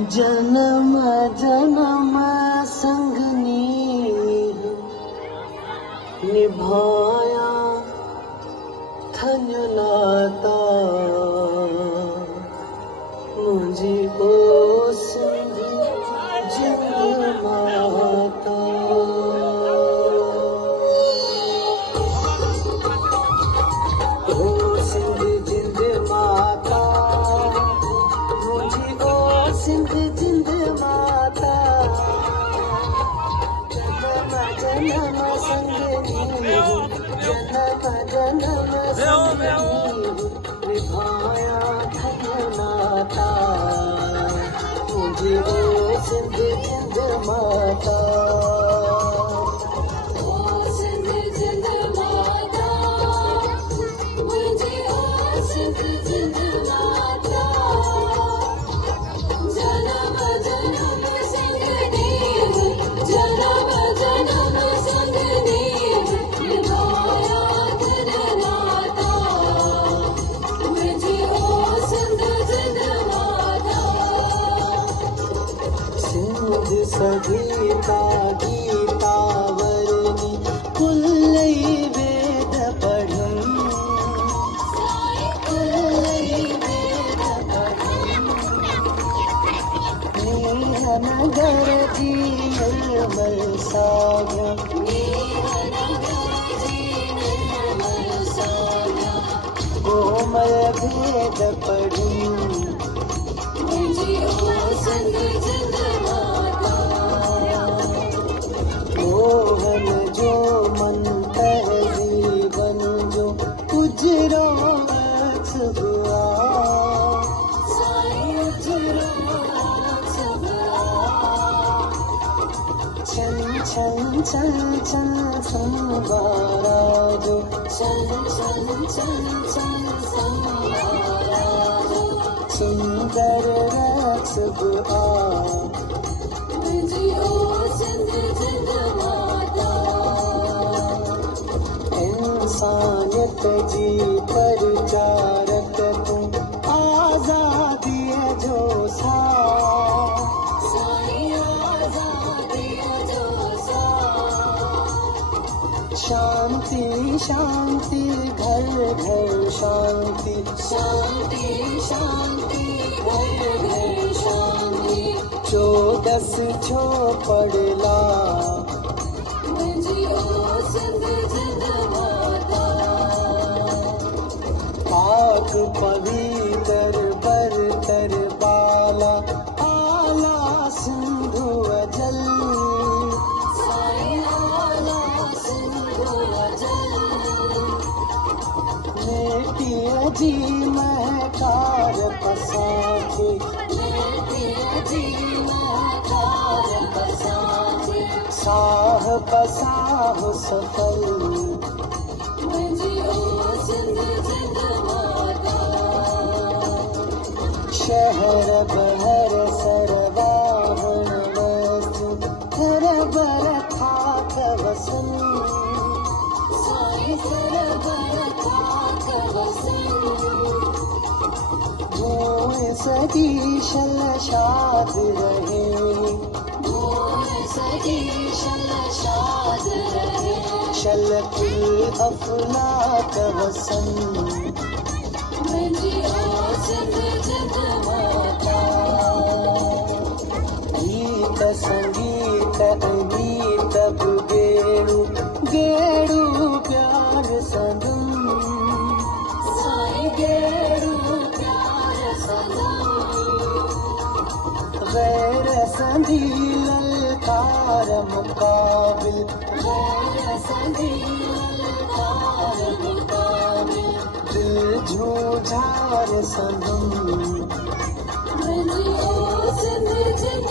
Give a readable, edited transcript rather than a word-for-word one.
जन्म जन्म संग नीर निभाया थन नाता मुझे ओ सिंध जिंद माता ओ सिंध जिंद माता मुझे ओ सिंध जिंद माता जन्म जन्म संग नीर जन्म जन्म संग नीर निभाया धन नाता मुझे ओ सिंध जिंद माता ओ सिंध जिंद माता मुझे ओ सिंध जिंद माता जन्म जन्म संग नीर जन्म जन्म संग नीर निभाया धन नाता मुझे ओ सिंध जिंद माता सिंध सगीता गीतावरनी कुल्लई वेद पढ़म कुल्लई वेद पढ़म नीह नगर जी निर्मल सागर कोमल भेद पढ़म मुझे ओ सिंध जिंद माता मोहन जो मंतर जीवन जो उजरो हुआ साईं उजरो छन छन छन छन संवारा जो चल चल चल चल संवारा जो सुंदर रस हुआ मुझे ओ सिंध जिंद माता इंसानियत जी परिचारक तू आजादी जो सा साईं आजादी जो सा शांति शांति घर घर शांति शांति शांति घर घर शांति 14 छो पड़ला मुझे ओ सिंध जिंद माता पाक पवित्र बरतर बाला आला सिंधु अजल साईं आला सिंधु अजल नेटिया जी महकार पसाखे साह पसाह सफल शहर बहर सरवावण वस्तु हर बर खाक वसन भूमि सदी शल शाद रहे शल कुल अफलाक वसन गीत संगीत गीत गेड़ू गेड़ू प्यार सदम गैर संधी ललकार मुकाबिल दिल झूझार सनम सिंध जिंद